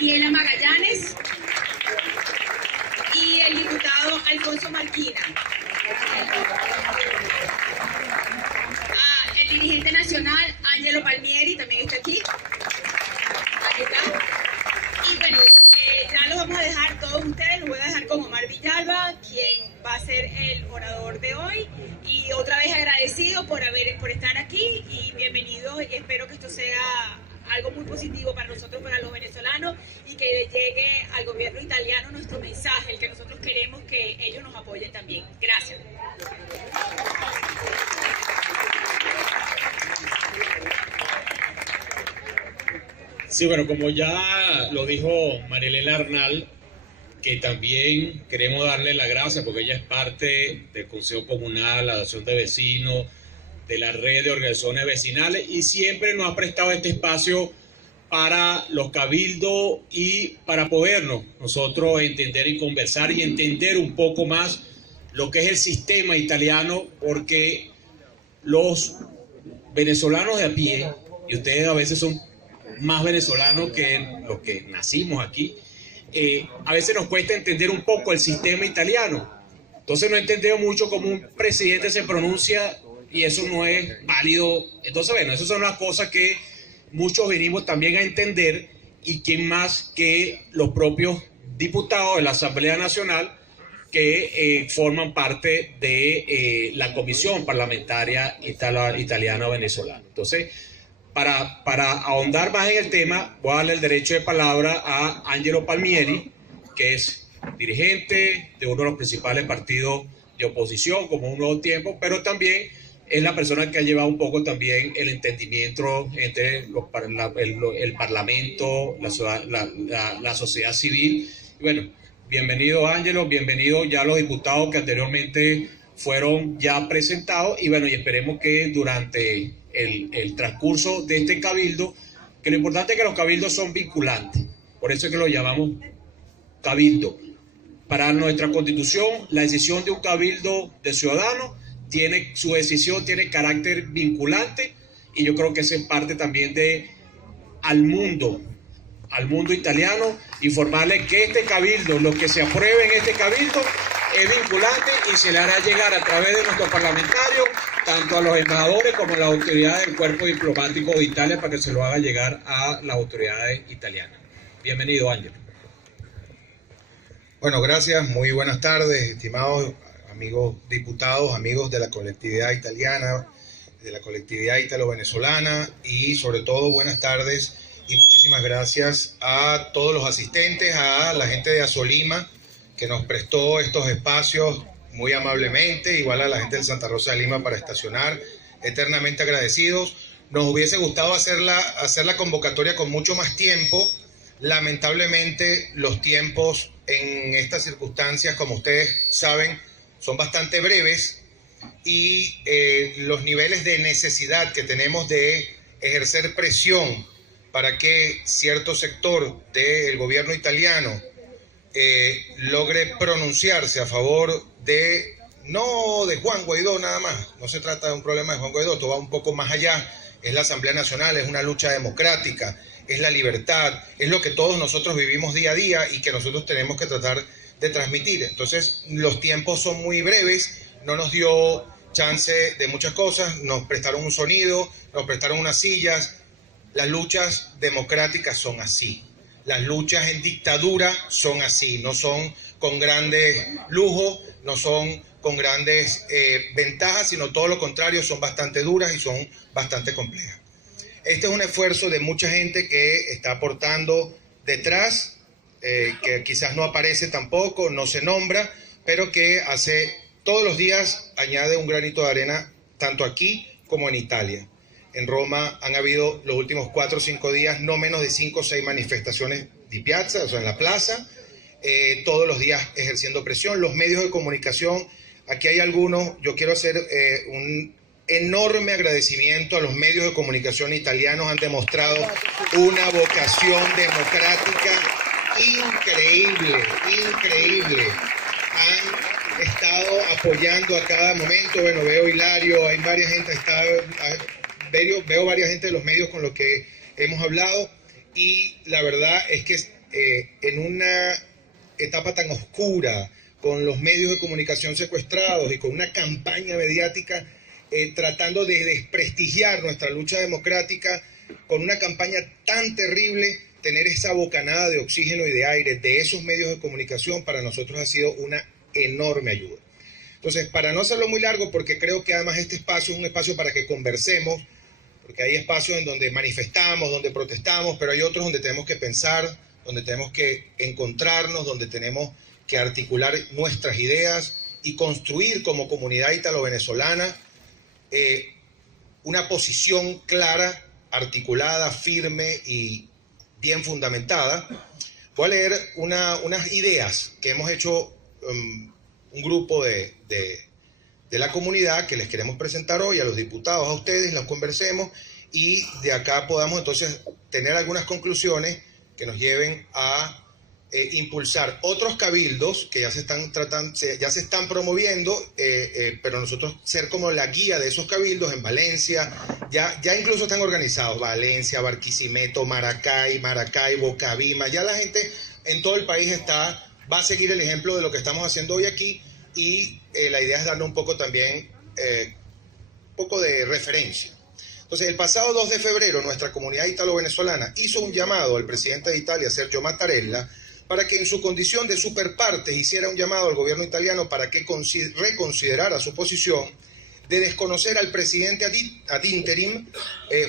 Mariela Magallanes y el diputado Alfonso Marquina. El dirigente nacional Ángelo Palmieri también está aquí. Aquí está. Y bueno, ya los vamos a dejar todos ustedes, los voy a dejar con Omar Villalba, quien va a ser el orador de hoy. Y otra vez agradecido por estar aquí y bienvenidos, y espero que esto sea algo muy positivo para nosotros, para los venezolanos, y que llegue al gobierno italiano nuestro mensaje, el que nosotros queremos que ellos nos apoyen también. Gracias. Sí, bueno, como ya lo dijo Marielena Arnal, que también queremos darle las gracias porque ella es parte del Consejo Comunal, la Asociación de Vecinos, de la red de organizaciones vecinales, y siempre nos ha prestado este espacio para los cabildos y para podernos nosotros entender y conversar y entender un poco más lo que es el sistema italiano, porque los venezolanos de a pie, y ustedes a veces son más venezolanos que los que nacimos aquí, a veces nos cuesta entender un poco el sistema italiano. Entonces no entendemos mucho cómo un presidente se pronuncia y eso no es válido. Entonces, bueno, esas son las cosas que muchos venimos también a entender, y quién más que los propios diputados de la Asamblea Nacional que forman parte de la Comisión Parlamentaria Italiano-Venezolana. Entonces, para ahondar más en el tema, voy a darle el derecho de palabra a Ángelo Palmieri, que es dirigente de uno de los principales partidos de oposición, como Un Nuevo Tiempo, pero también es la persona que ha llevado un poco también el entendimiento entre el Parlamento, la sociedad civil. Y bueno, bienvenido Ángelo, bienvenido ya los diputados que anteriormente fueron ya presentados, y bueno, y esperemos que durante el transcurso de este cabildo, que lo importante es que los cabildos son vinculantes, por eso es que lo llamamos cabildo. Para nuestra Constitución, la decisión de un cabildo de ciudadanos su decisión tiene carácter vinculante, y yo creo que esa es parte también al mundo italiano, informarles que este cabildo, lo que se apruebe en este cabildo es vinculante y se le hará llegar a través de nuestros parlamentarios, tanto a los embajadores como a las autoridades del cuerpo diplomático de Italia, para que se lo haga llegar a las autoridades italianas. Bienvenido, Ángel. Bueno, gracias. Muy buenas tardes, estimados amigos diputados, amigos de la colectividad italiana, de la colectividad italo-venezolana, y sobre todo buenas tardes y muchísimas gracias a todos los asistentes, a la gente de Asolima que nos prestó estos espacios muy amablemente, igual a la gente de Santa Rosa de Lima para estacionar, eternamente agradecidos. Nos hubiese gustado hacer la convocatoria con mucho más tiempo. Lamentablemente los tiempos en estas circunstancias, como ustedes saben, son bastante breves, y los niveles de necesidad que tenemos de ejercer presión para que cierto sector del gobierno italiano logre pronunciarse a favor no de Juan Guaidó nada más. No se trata de un problema de Juan Guaidó, esto va un poco más allá. Es la Asamblea Nacional, es una lucha democrática, es la libertad, es lo que todos nosotros vivimos día a día y que nosotros tenemos que tratar de transmitir. Entonces los tiempos son muy breves, no nos dio chance de muchas cosas, nos prestaron un sonido, nos prestaron unas sillas. Las luchas democráticas son así, las luchas en dictadura son así, no son con grandes lujos, no son con grandes ventajas, sino todo lo contrario, son bastante duras y son bastante complejas. Este es un esfuerzo de mucha gente que está aportando detrás, que quizás no aparece tampoco, no se nombra, pero que todos los días añade un granito de arena, tanto aquí como en Italia. En Roma han habido los últimos 4 o 5 días no menos de 5 o 6 manifestaciones di piazza, o sea, en la plaza, todos los días ejerciendo presión. Los medios de comunicación, aquí hay algunos, yo quiero hacer un enorme agradecimiento a los medios de comunicación italianos, han demostrado una vocación democrática increíble, increíble. Han estado apoyando a cada momento. Bueno, veo Hilario, hay varias gente, veo varias gente de los medios con los que hemos hablado, y la verdad es que en una etapa tan oscura, con los medios de comunicación secuestrados y con una campaña mediática tratando de desprestigiar nuestra lucha democrática, con una campaña tan terrible, tener esa bocanada de oxígeno y de aire de esos medios de comunicación para nosotros ha sido una enorme ayuda. Entonces, para no hacerlo muy largo, porque creo que además este espacio es un espacio para que conversemos, porque hay espacios en donde manifestamos, donde protestamos, pero hay otros donde tenemos que pensar, donde tenemos que encontrarnos, donde tenemos que articular nuestras ideas y construir como comunidad ítalo-venezolana una posición clara, articulada, firme y bien fundamentada. Voy a leer unas ideas que hemos hecho un grupo de la comunidad que les queremos presentar hoy a los diputados, a ustedes, las conversemos y de acá podamos entonces tener algunas conclusiones que nos lleven a impulsar otros cabildos que ya se están tratando, ya se están promoviendo, pero nosotros ser como la guía de esos cabildos en Valencia, ya incluso están organizados, Valencia, Barquisimeto, Maracaibo, Cabima, ya la gente en todo el país va a seguir el ejemplo de lo que estamos haciendo hoy aquí y la idea es darle un poco también, un poco de referencia. Entonces, el pasado 2 de febrero, nuestra comunidad ítalo-venezolana hizo un llamado al presidente de Italia, Sergio Mattarella, para que en su condición de superpartes hiciera un llamado al gobierno italiano para que reconsiderara su posición de desconocer al presidente ad interim,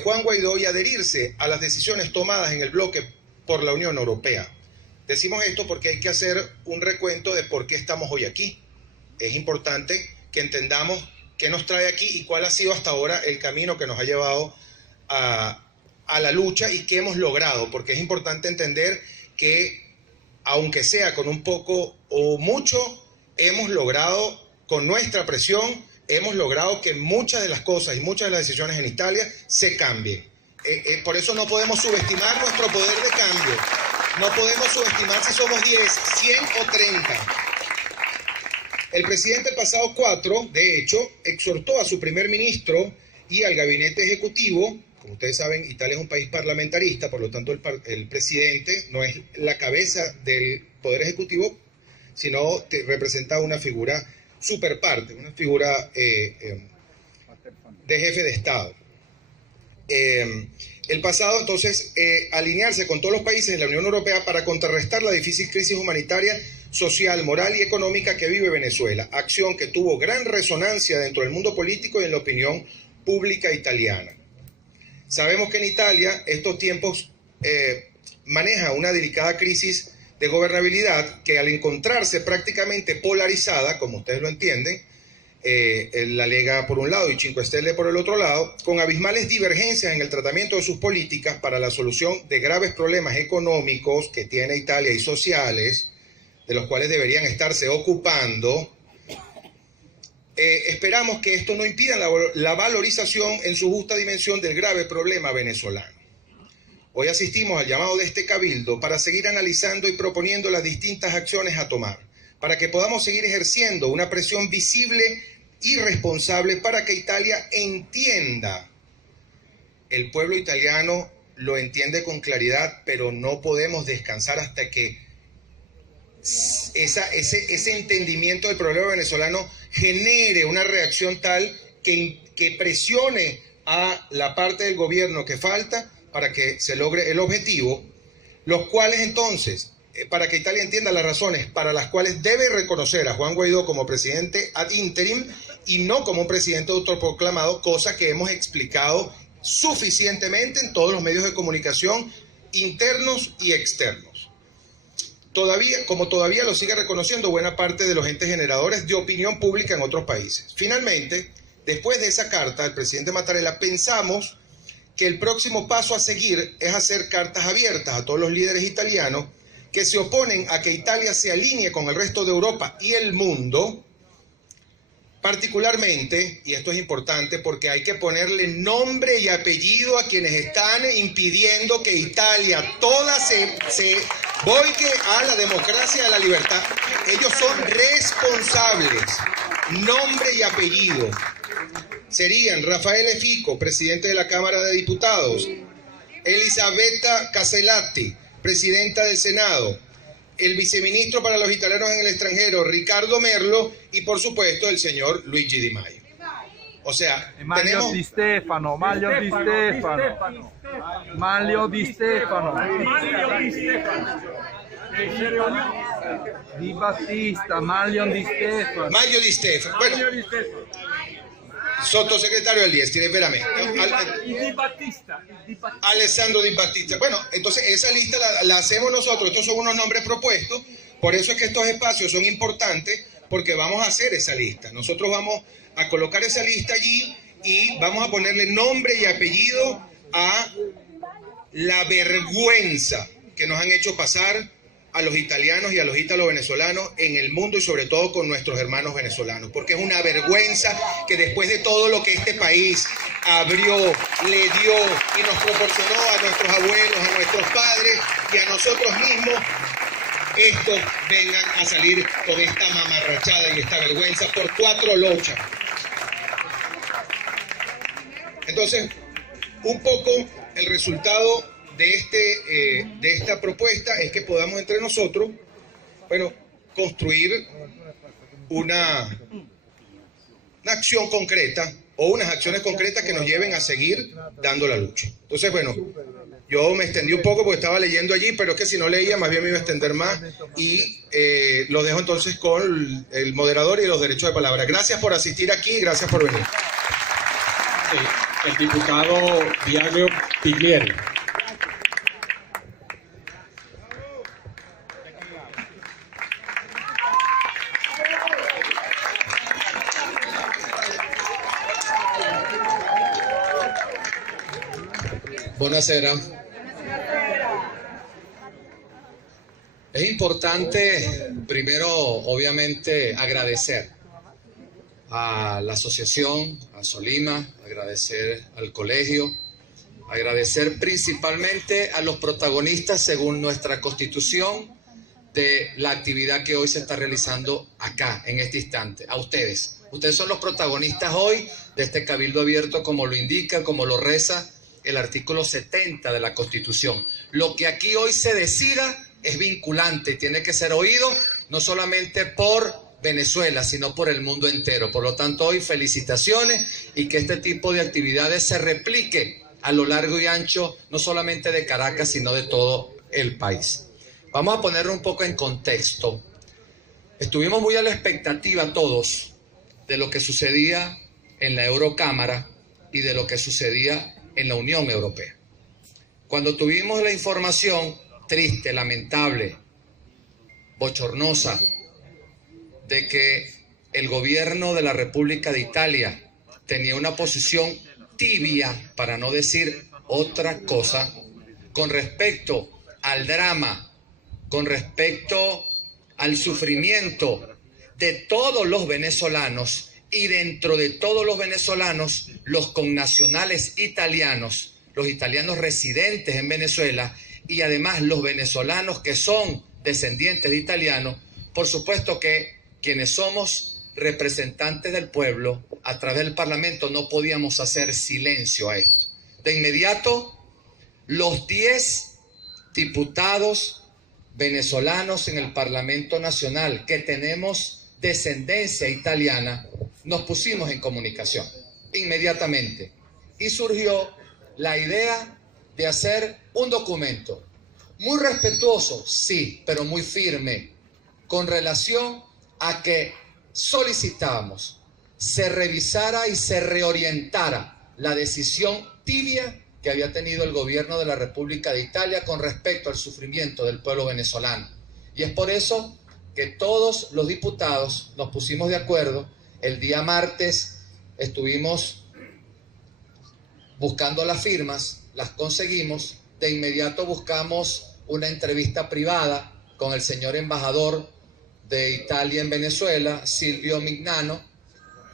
Juan Guaidó, y adherirse a las decisiones tomadas en el bloque por la Unión Europea. Decimos esto porque hay que hacer un recuento de por qué estamos hoy aquí. Es importante que entendamos qué nos trae aquí y cuál ha sido hasta ahora el camino que nos ha llevado a la lucha y qué hemos logrado, porque es importante entender que aunque sea con un poco o mucho, hemos logrado, con nuestra presión, hemos logrado que muchas de las cosas y muchas de las decisiones en Italia se cambien. Por eso no podemos subestimar nuestro poder de cambio. No podemos subestimar si somos 10, 100 o 30. El presidente el pasado 4, de hecho, exhortó a su primer ministro y al gabinete ejecutivo. Como ustedes saben, Italia es un país parlamentarista, por lo tanto el presidente no es la cabeza del poder ejecutivo, sino representa una figura superparte, una figura de jefe de Estado. El pasado, entonces, alinearse con todos los países de la Unión Europea para contrarrestar la difícil crisis humanitaria, social, moral y económica que vive Venezuela, acción que tuvo gran resonancia dentro del mundo político y en la opinión pública italiana. Sabemos que en Italia estos tiempos maneja una delicada crisis de gobernabilidad que al encontrarse prácticamente polarizada, como ustedes lo entienden, la Lega por un lado y Cinque Stelle por el otro lado, con abismales divergencias en el tratamiento de sus políticas para la solución de graves problemas económicos que tiene Italia y sociales, de los cuales deberían estarse ocupando. Esperamos que esto no impida la valorización en su justa dimensión del grave problema venezolano. Hoy asistimos al llamado de este cabildo para seguir analizando y proponiendo las distintas acciones a tomar, para que podamos seguir ejerciendo una presión visible y responsable para que Italia entienda. El pueblo italiano lo entiende con claridad, pero no podemos descansar hasta que ese entendimiento del problema venezolano genere una reacción tal que presione a la parte del gobierno que falta para que se logre el objetivo, los cuales entonces, para que Italia entienda las razones para las cuales debe reconocer a Juan Guaidó como presidente ad interim y no como un presidente autoproclamado, cosa que hemos explicado suficientemente en todos los medios de comunicación internos y externos. Como todavía lo sigue reconociendo buena parte de los entes generadores de opinión pública en otros países. Finalmente, después de esa carta del presidente Mattarella, pensamos que el próximo paso a seguir es hacer cartas abiertas a todos los líderes italianos que se oponen a que Italia se alinee con el resto de Europa y el mundo, particularmente, y esto es importante porque hay que ponerle nombre y apellido a quienes están impidiendo que Italia toda se volque a la democracia y a la libertad. Ellos son responsables. Nombre y apellido. Serían Raffaele Fico, presidente de la Cámara de Diputados, Elisabetta Casellati, presidenta del Senado, el viceministro para los italianos en el extranjero, Ricardo Merlo, y por supuesto el señor Luigi Di Maio. O sea, Maglio Di Stefano, Maglio Di Stefano, Maglio Di Stefano, Di Battista, Maglio Di Stefano. Maglio Di Stefano. Bueno, sottosegretario del 10, veramente. Alessandro Di Battista. Bueno, entonces esa lista la hacemos nosotros. Estos son unos nombres propuestos. Por eso es que estos espacios son importantes, porque vamos a hacer esa lista. Nosotros vamos a colocar esa lista allí y vamos a ponerle nombre y apellido a la vergüenza que nos han hecho pasar a los italianos y a los ítalo-venezolanos en el mundo, y sobre todo con nuestros hermanos venezolanos, porque es una vergüenza que después de todo lo que este país abrió, le dio y nos proporcionó a nuestros abuelos, a nuestros padres y a nosotros mismos, estos vengan a salir con esta mamarrachada y esta vergüenza por 4 lochas. Entonces, un poco el resultado de esta propuesta es que podamos entre nosotros, bueno, construir una acción concreta o unas acciones concretas que nos lleven a seguir dando la lucha. Entonces, bueno, yo me extendí un poco porque estaba leyendo allí, pero es que si no leía más bien me iba a extender más, y los dejo entonces con el moderador y los derechos de palabra. Gracias por asistir aquí y gracias por venir. Sí, el diputado Diago Piglieri. Buonasera. Es importante, primero, obviamente, agradecer a la asociación, a Solima, agradecer al colegio, agradecer principalmente a los protagonistas, según nuestra Constitución, de la actividad que hoy se está realizando acá, en este instante. A ustedes. Ustedes son los protagonistas hoy de este cabildo abierto, como lo indica, como lo reza el artículo 70 de la Constitución. Lo que aquí hoy se decida es vinculante, tiene que ser oído no solamente por Venezuela, sino por el mundo entero. Por lo tanto, hoy felicitaciones, y que este tipo de actividades se replique a lo largo y ancho, no solamente de Caracas, sino de todo el país. Vamos a ponerlo un poco en contexto. Estuvimos muy a la expectativa todos de lo que sucedía en la Eurocámara y de lo que sucedía en la Unión Europea. Cuando tuvimos la información triste, lamentable, bochornosa, de que el gobierno de la República de Italia tenía una posición tibia, para no decir otra cosa, con respecto al drama, con respecto al sufrimiento de todos los venezolanos, y dentro de todos los venezolanos, los connacionales italianos, los italianos residentes en Venezuela, y además los venezolanos que son descendientes de italianos, por supuesto que quienes somos representantes del pueblo a través del Parlamento no podíamos hacer silencio a esto. De inmediato, los 10 diputados venezolanos en el Parlamento Nacional que tenemos descendencia italiana, nos pusimos en comunicación inmediatamente, y surgió la idea de hacer un documento muy respetuoso, sí, pero muy firme, con relación a que solicitábamos se revisara y se reorientara la decisión tibia que había tenido el gobierno de la República de Italia con respecto al sufrimiento del pueblo venezolano. Y es por eso que todos los diputados nos pusimos de acuerdo. El día martes estuvimos buscando las firmas, las conseguimos. De inmediato buscamos una entrevista privada con el señor embajador de Italia en Venezuela, Silvio Mignano.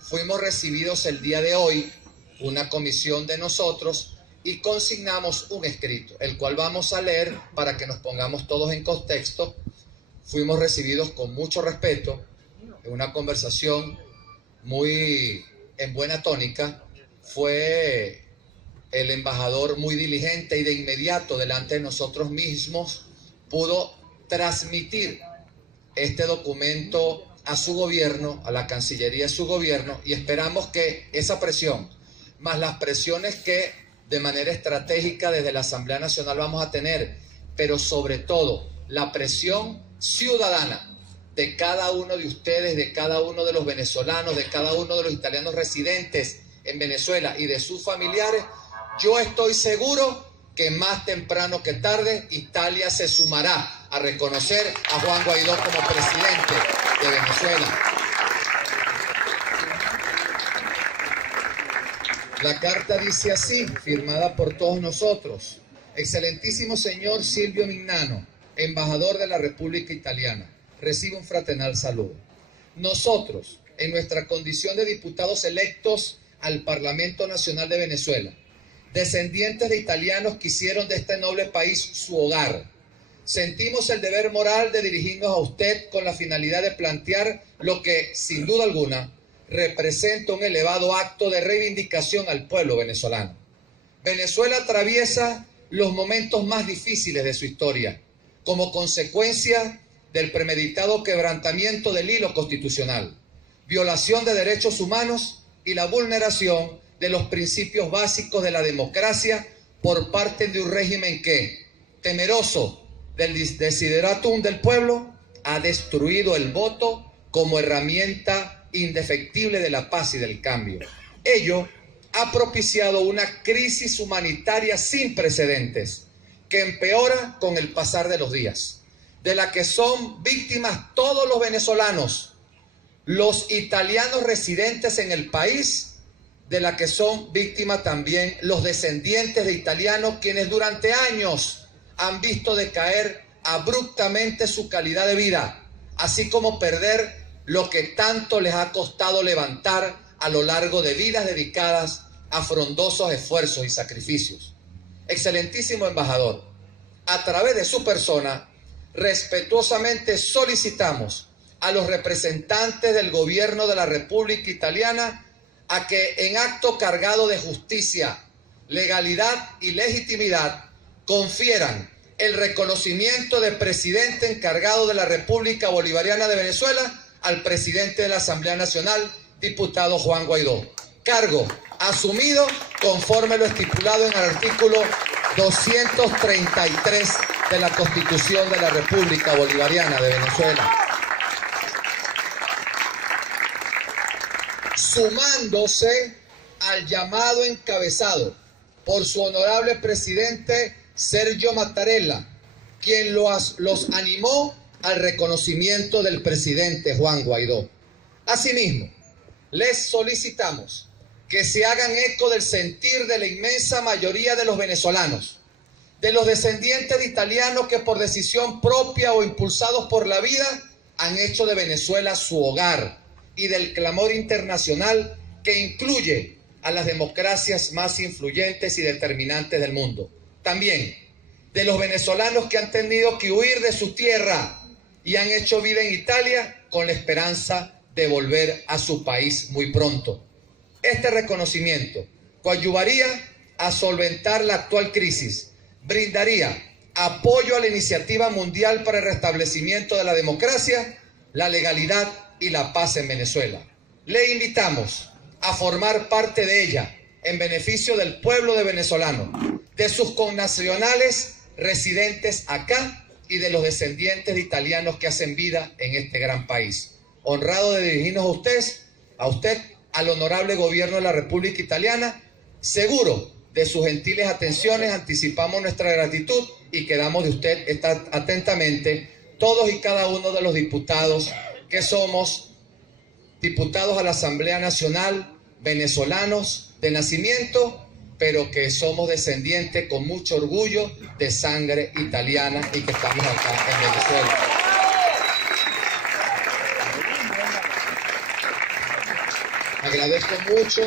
Fuimos recibidos el día de hoy, una comisión de nosotros, y consignamos un escrito, el cual vamos a leer para que nos pongamos todos en contexto. Fuimos recibidos con mucho respeto, en una conversación muy en buena tónica. Fue el embajador muy diligente y de inmediato delante de nosotros mismos pudo transmitir este documento a su gobierno, a la Cancillería de su gobierno, y esperamos que esa presión, más las presiones que de manera estratégica desde la Asamblea Nacional vamos a tener, pero sobre todo la presión ciudadana de cada uno de ustedes, de cada uno de los venezolanos, de cada uno de los italianos residentes en Venezuela y de sus familiares, yo estoy seguro que más temprano que tarde Italia se sumará a reconocer a Juan Guaidó como presidente de Venezuela. La carta dice así, firmada por todos nosotros: excelentísimo señor Silvio Mignano, embajador de la República Italiana, recibe un fraternal saludo. Nosotros, en nuestra condición de diputados electos al Parlamento Nacional de Venezuela, descendientes de italianos que hicieron de este noble país su hogar, sentimos el deber moral de dirigirnos a usted con la finalidad de plantear lo que, sin duda alguna, representa un elevado acto de reivindicación al pueblo venezolano. Venezuela atraviesa los momentos más difíciles de su historia, como consecuencia del premeditado quebrantamiento del hilo constitucional, violación de derechos humanos y la vulneración de los principios básicos de la democracia por parte de un régimen que, temeroso del desideratum del pueblo, ha destruido el voto como herramienta indefectible de la paz y del cambio. Ello ha propiciado una crisis humanitaria sin precedentes que empeora con el pasar de los días, de la que son víctimas todos los venezolanos, los italianos residentes en el país, de la que son víctimas también los descendientes de italianos, quienes durante años han visto decaer abruptamente su calidad de vida, así como perder lo que tanto les ha costado levantar a lo largo de vidas dedicadas a frondosos esfuerzos y sacrificios. Excelentísimo embajador, a través de su persona, respetuosamente solicitamos a los representantes del gobierno de la República Italiana a que en acto cargado de justicia, legalidad y legitimidad confieran el reconocimiento de presidente encargado de la República Bolivariana de Venezuela al presidente de la Asamblea Nacional, diputado Juan Guaidó. Cargo asumido conforme lo estipulado en el artículo 233 de la Constitución de la República Bolivariana de Venezuela. Sumándose al llamado encabezado por su honorable presidente Sergio Mattarella, quien los animó al reconocimiento del presidente Juan Guaidó. Asimismo, les solicitamos que se hagan eco del sentir de la inmensa mayoría de los venezolanos, de los descendientes de italianos que por decisión propia o impulsados por la vida han hecho de Venezuela su hogar, y del clamor internacional que incluye a las democracias más influyentes y determinantes del mundo. También de los venezolanos que han tenido que huir de su tierra y han hecho vida en Italia con la esperanza de volver a su país muy pronto. Este reconocimiento coadyuvaría a solventar la actual crisis, brindaría apoyo a la iniciativa mundial para el restablecimiento de la democracia, la legalidad y la paz en Venezuela. Le invitamos a formar parte de ella en beneficio del pueblo de venezolano, de sus connacionales residentes acá y de los descendientes de italianos que hacen vida en este gran país. Honrado de dirigirnos a usted, al honorable gobierno de la República Italiana, seguro de sus gentiles atenciones, anticipamos nuestra gratitud y quedamos de usted estar atentamente todos y cada uno de los diputados que somos diputados a la Asamblea Nacional, venezolanos de nacimiento, pero que somos descendientes con mucho orgullo de sangre italiana y que estamos acá en Venezuela. Agradezco mucho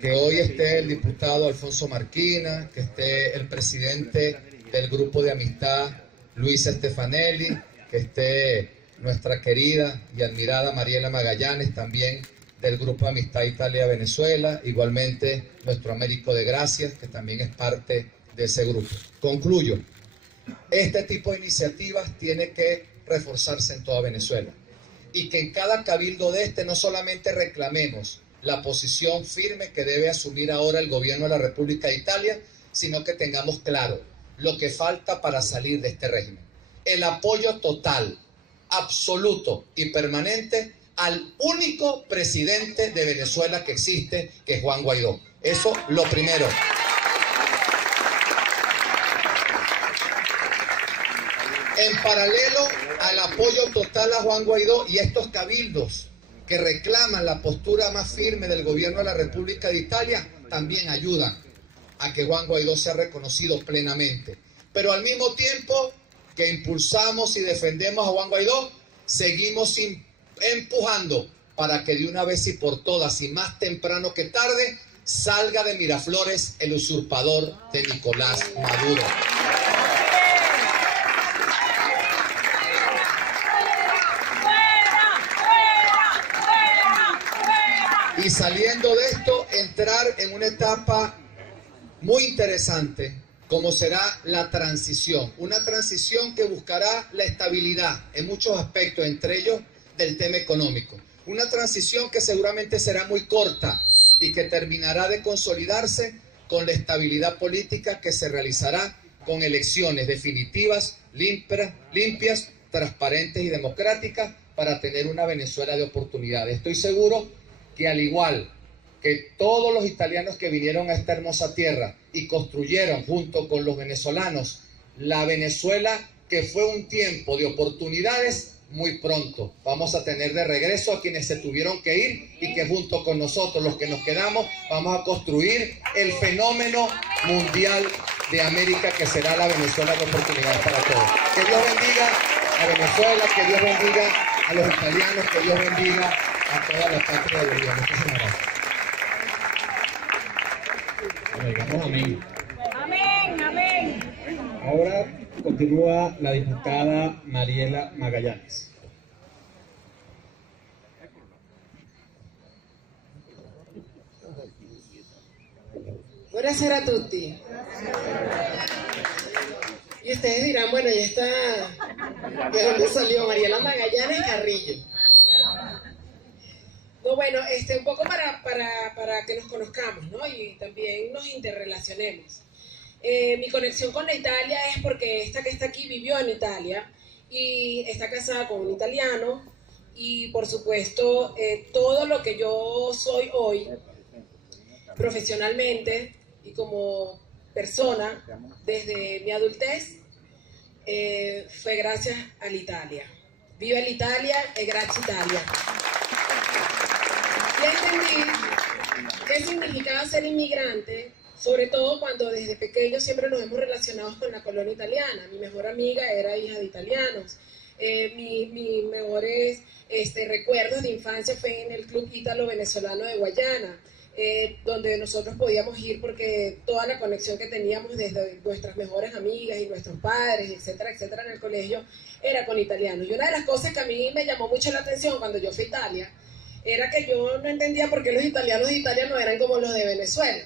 que hoy esté el diputado Alfonso Marquina, que esté el presidente del Grupo de Amistad Luisa Stefanelli, que esté nuestra querida y admirada Mariela Magallanes, también del Grupo de Amistad Italia-Venezuela, igualmente nuestro Américo de Gracias, que también es parte de ese grupo. Concluyo. este tipo de iniciativas tiene que reforzarse en toda Venezuela. Y que en cada cabildo de este no solamente reclamemos la posición firme que debe asumir ahora el gobierno de la República de Italia, sino que tengamos claro lo que falta para salir de este régimen. El apoyo total, absoluto y permanente al único presidente de Venezuela que existe, que es Juan Guaidó. Eso lo primero. En paralelo al apoyo total a Juan Guaidó y estos cabildos que reclaman la postura más firme del gobierno de la República de Italia, también ayudan a que Juan Guaidó sea reconocido plenamente. Pero al mismo tiempo que impulsamos y defendemos a Juan Guaidó, seguimos empujando para que de una vez y por todas, y más temprano que tarde, salga de Miraflores el usurpador de Nicolás Maduro. Y saliendo de esto, entrar en una etapa muy interesante, como será la transición. Una transición que buscará la estabilidad en muchos aspectos, entre ellos del tema económico. Una transición que seguramente será muy corta y que terminará de consolidarse con la estabilidad política que se realizará con elecciones definitivas, limpias, transparentes y democráticas para tener una Venezuela de oportunidades. Estoy seguro que al igual que todos los italianos que vinieron a esta hermosa tierra y construyeron junto con los venezolanos la Venezuela que fue un tiempo de oportunidades, muy pronto vamos a tener de regreso a quienes se tuvieron que ir y que junto con nosotros, los que nos quedamos, vamos a construir el fenómeno mundial de América que será la Venezuela de oportunidades para todos. Que Dios bendiga a Venezuela, que Dios bendiga a los italianos, que Dios bendiga a toda la patria de Dios. Muchísimas gracias. Digamos amén. Amén, amén. Ahora continúa la diputada Mariela Magallanes. Buonasera a tutti. Y ustedes dirán, bueno, ya está, ¿de dónde salió Mariela Magallanes Carrillo? No, bueno, un poco para que nos conozcamos, ¿no? Y también nos interrelacionemos. Mi conexión con la Italia es porque esta que está aquí vivió en Italia y está casada con un italiano y, por supuesto, todo lo que yo soy hoy, profesionalmente y como persona, desde mi adultez, fue gracias a l'Italia. Viva l'Italia e grazie Italia. Ya entendí qué significaba ser inmigrante, sobre todo cuando desde pequeños siempre nos hemos relacionado con la colonia italiana. Mi mejor amiga era hija de italianos. Mis mejores recuerdos de infancia fue en el Club Ítalo-Venezolano de Guayana, donde nosotros podíamos ir porque toda la conexión que teníamos desde nuestras mejores amigas y nuestros padres, etcétera, etcétera, en el colegio, era con italianos. Y una de las cosas que a mí me llamó mucho la atención cuando yo fui a Italia, era que yo no entendía por qué los italianos de Italia no eran como los de Venezuela.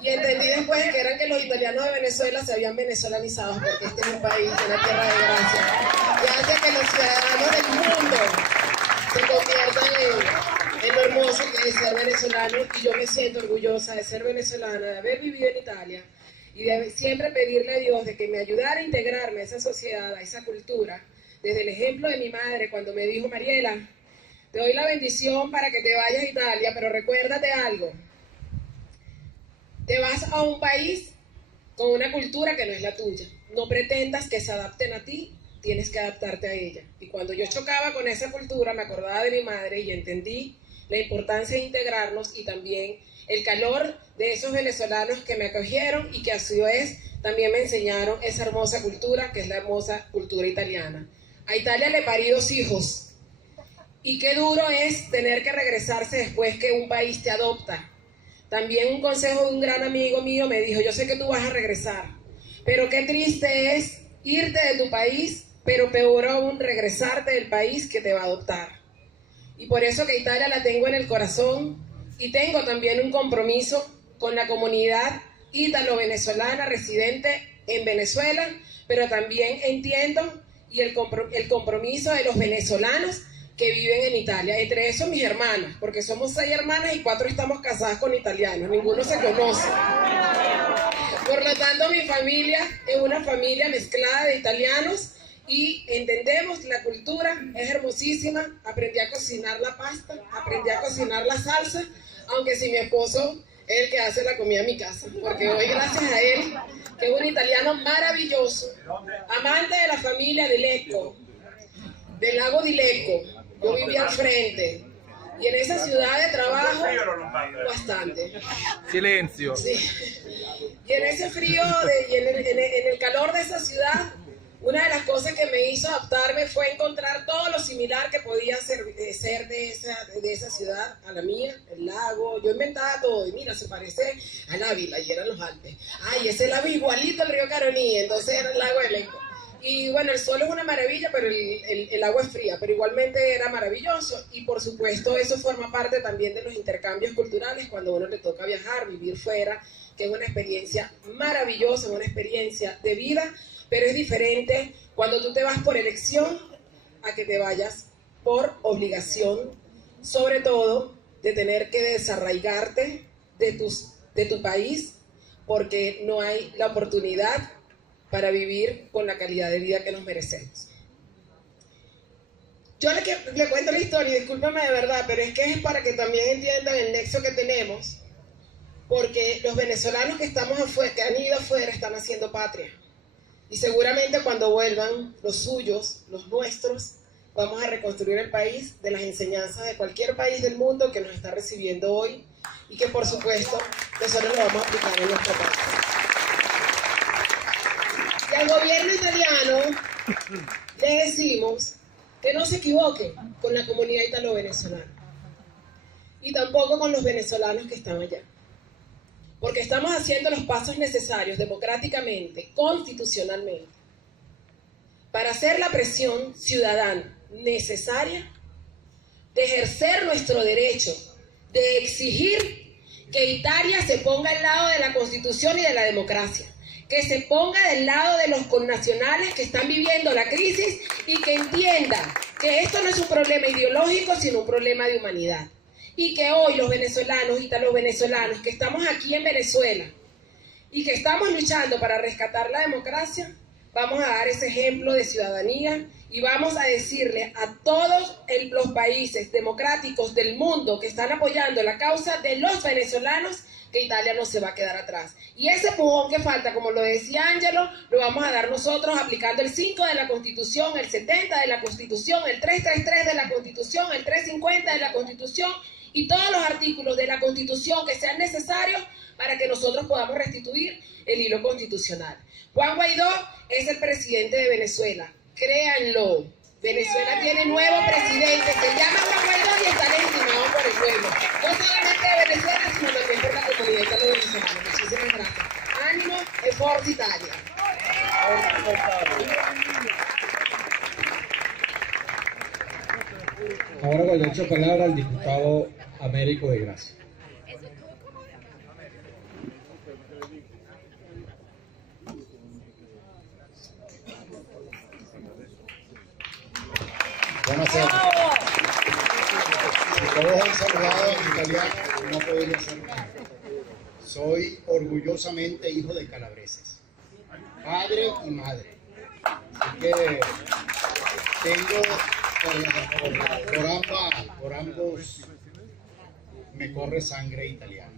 Y entendí después que eran que los italianos de Venezuela se habían venezolanizados porque este es un país, una tierra de gracia, y hace que los ciudadanos del mundo se conviertan en lo hermoso que es ser venezolano. Y yo me siento orgullosa de ser venezolana, de haber vivido en Italia y de siempre pedirle a Dios de que me ayudara a integrarme a esa sociedad, a esa cultura, desde el ejemplo de mi madre cuando me dijo: Mariela, te doy la bendición para que te vayas a Italia, pero recuérdate algo. Te vas a un país con una cultura que no es la tuya. No pretendas que se adapten a ti, tienes que adaptarte a ella. Y cuando yo chocaba con esa cultura, me acordaba de mi madre y entendí la importancia de integrarnos y también el calor de esos venezolanos que me acogieron y que a su vez también me enseñaron esa hermosa cultura, que es la hermosa cultura italiana. A Italia le parí 2 hijos. Y qué duro es tener que regresarse después que un país te adopta. También un consejo de un gran amigo mío me dijo: yo sé que tú vas a regresar, pero qué triste es irte de tu país, pero peor aún regresarte del país que te va a adoptar. Y por eso que Italia la tengo en el corazón y tengo también un compromiso con la comunidad ítalo-venezolana residente en Venezuela, pero también entiendo y el compromiso de los venezolanos que viven en Italia, entre esos mis hermanas, porque somos 6 hermanas y 4 estamos casadas con italianos, ninguno se conoce. Por lo tanto, mi familia es una familia mezclada de italianos y entendemos la cultura, es hermosísima. Aprendí a cocinar la pasta, aprendí a cocinar la salsa, aunque si mi esposo es el que hace la comida en mi casa, porque hoy gracias a él, que es un italiano maravilloso, amante de la familia de Lecco, del lago di Lecco. Yo vivía al frente y en esa ciudad de trabajo bastante. Silencio. Sí. Y en ese frío y en el calor de esa ciudad, una de las cosas que me hizo adaptarme fue encontrar todo lo similar que podía ser de esa ciudad a la mía, el lago. Yo inventaba todo y mira, se parece al Ávila y eran los Alpes. Ay, ese lago igualito al río Caroní, entonces era el lago de Lecco. Y bueno, el sol es una maravilla, pero el agua es fría, pero igualmente era maravilloso. Y por supuesto eso forma parte también de los intercambios culturales cuando a uno le toca viajar, vivir fuera, que es una experiencia maravillosa, una experiencia de vida, pero es diferente cuando tú te vas por elección a que te vayas por obligación, sobre todo de tener que desarraigarte de tu país, porque no hay la oportunidad para vivir con la calidad de vida que nos merecemos. Yo le cuento la historia, discúlpame de verdad, pero es que es para que también entiendan el nexo que tenemos, porque los venezolanos que estamos afuera, que han ido afuera, están haciendo patria. Y seguramente cuando vuelvan los suyos, los nuestros, vamos a reconstruir el país de las enseñanzas de cualquier país del mundo que nos está recibiendo hoy y que por supuesto nosotros lo vamos a aplicar en nuestro país. Y al gobierno italiano le decimos que no se equivoque con la comunidad italo-venezolana y tampoco con los venezolanos que están allá, porque estamos haciendo los pasos necesarios democráticamente, constitucionalmente, para hacer la presión ciudadana necesaria de ejercer nuestro derecho, de exigir que Italia se ponga al lado de la Constitución y de la democracia, que se ponga del lado de los connacionales que están viviendo la crisis y que entienda que esto no es un problema ideológico, sino un problema de humanidad. Y que hoy los venezolanos, italo-venezolanos, que estamos aquí en Venezuela y que estamos luchando para rescatar la democracia, vamos a dar ese ejemplo de ciudadanía y vamos a decirle a todos los países democráticos del mundo que están apoyando la causa de los venezolanos que Italia no se va a quedar atrás. Y ese empujón que falta, como lo decía Ángelo, lo vamos a dar nosotros aplicando el 5 de la Constitución, el 70 de la Constitución, el 333 de la Constitución, el 350 de la Constitución y todos los artículos de la Constitución que sean necesarios para que nosotros podamos restituir el hilo constitucional. Juan Guaidó es el presidente de Venezuela, créanlo. Venezuela tiene nuevo presidente, se llama Juan Guaidó y está legitimado por el pueblo. No solamente de Venezuela, sino también por la comunidad italo-venezolana. Muchísimas gracias. Ánimo e Forza Italia. Ahora con derecho a palabra al diputado Américo de Gracia. Buonasera. Todos han saludado en italiano, no podría ser más. Soy orgullosamente hijo de calabreses, padre y madre. Así que tengo por ambos me corre sangre italiana.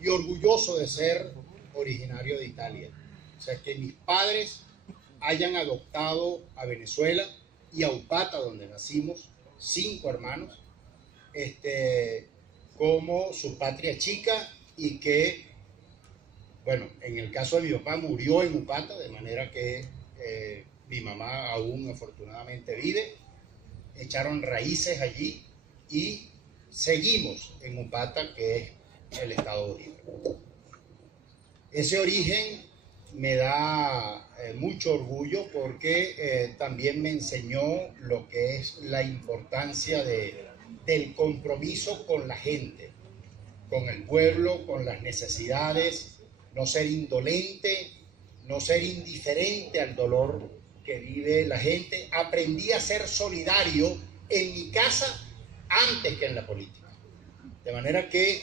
Y orgulloso de ser originario de Italia. O sea, que mis padres hayan adoptado a Venezuela y a Upata, donde nacimos, 5 hermanos, como su patria chica, y que, bueno, en el caso de mi papá murió en Upata, de manera que mi mamá aún afortunadamente vive, echaron raíces allí y seguimos en Upata, que es el estado de origen. Ese origen me da mucho orgullo porque también me enseñó lo que es la importancia del compromiso con la gente, con el pueblo, con las necesidades, no ser indolente no ser indiferente al dolor que vive la gente. Aprendí a ser solidario en mi casa antes que en la política. De manera que